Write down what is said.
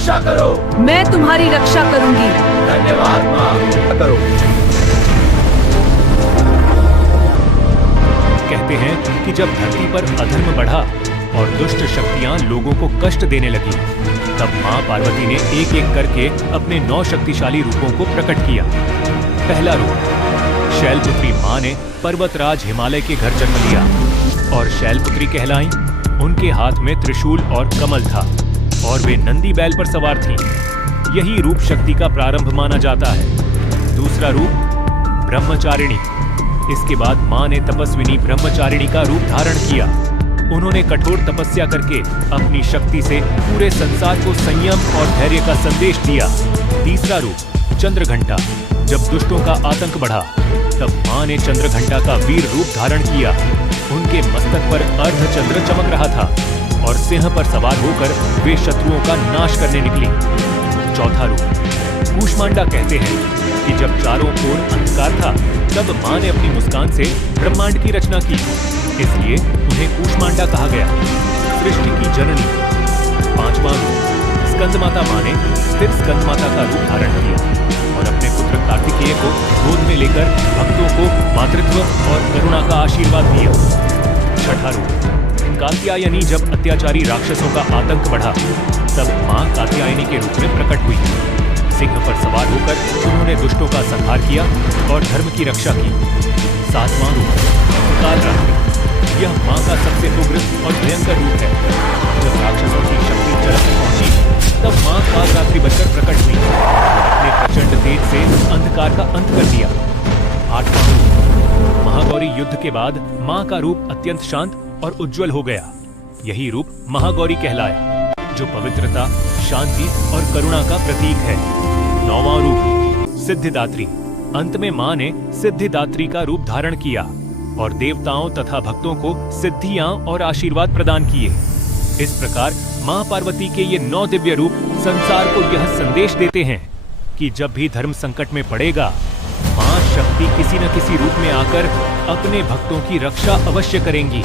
रक्षा करो। मैं तुम्हारी रक्षा करूंगी। धन्यवाद माँ। करो। कहते हैं कि जब धरती पर अधर्म बढ़ा और दुष्ट शक्तियां लोगों को कष्ट देने लगी, तब मां पार्वती ने एक एक करके अपने 9 शक्तिशाली रूपों को प्रकट किया। पहला रूप, शैलपुत्री मां ने पर्वतराज हिमालय के घर जन्म लिया और शैलपुत्री कहलाईं। उनके हाथ में त्रिशूल और कमल था और वे नंदी बैल पर सवार थीं। यही रूप शक्ति का प्रारंभ माना जाता है। दूसरा रूप, ब्रह्मचारिणी। इसके बाद मां ने तपस्विनी ब्रह्मचारिणी का रूप धारण किया। उन्होंने कठोर तपस्या करके अपनी शक्ति से पूरे संसार को संयम और धैर्य का संदेश दिया। तीसरा रूप, चंद्रघंटा। जब दुष्टों का आतंक बढ़ा, तब मां ने चंद्रघंटा का वीर रूप धारण किया। उनके मस्तक पर अर्धचंद्र चमक रहा था और सिंह पर सवार होकर वे शत्रुओं का नाश करने निकली। चौथा रूप, कूष्मांडा। कहते हैं कि जब चारों ओर अंधकार था, तब मां ने अपनी मुस्कान से ब्रह्मांड की रचना की, इसलिए उन्हें कूष्मांडा कहा गया, सृष्टि की जननी। पांचवां रूप, स्कंद माता। मां ने स्थिर स्कंद माता का रूप धारण किया और अपने पुत्र कार्तिकेय को गोद में लेकर भक्तों को मातृत्व और करुणा का आशीर्वाद दिया। छठा रूप, कात्यायनी। जब अत्याचारी राक्षसों का आतंक बढ़ा, तब मां कात्यायनी के रूप में प्रकट हुई। सिंह पर सवार होकर उन्होंने दुष्टों का संहार किया और धर्म की रक्षा की। सातवां रूप, कालरात्रि। यह मां का सबसे उग्र और भयंकर रूप है। जब राक्षसों की शक्ति चरम में पहुंची, तब मां कालरात्रि बनकर प्रकट हुई और अपने प्रचंड तेज से अंधकार का अंत कर दिया। आठवां रूप, महागौरी। युद्ध के बाद मां का रूप अत्यंत शांत और उज्जवल हो गया। यही रूप महागौरी कहलाया, जो पवित्रता, शांति और करुणा का प्रतीक है। नौवां रूप, सिद्धिदात्री। अंत में मां ने सिद्धिदात्री का रूप धारण किया और देवताओं तथा भक्तों को सिद्धियां और आशीर्वाद प्रदान किए। इस प्रकार मां पार्वती के ये 9 दिव्य रूप संसार को यह संदेश देते हैं कि जब भी धर्म संकट में पड़ेगा, मां शक्ति किसी न किसी रूप में आकर अपने भक्तों की रक्षा अवश्य करेंगी।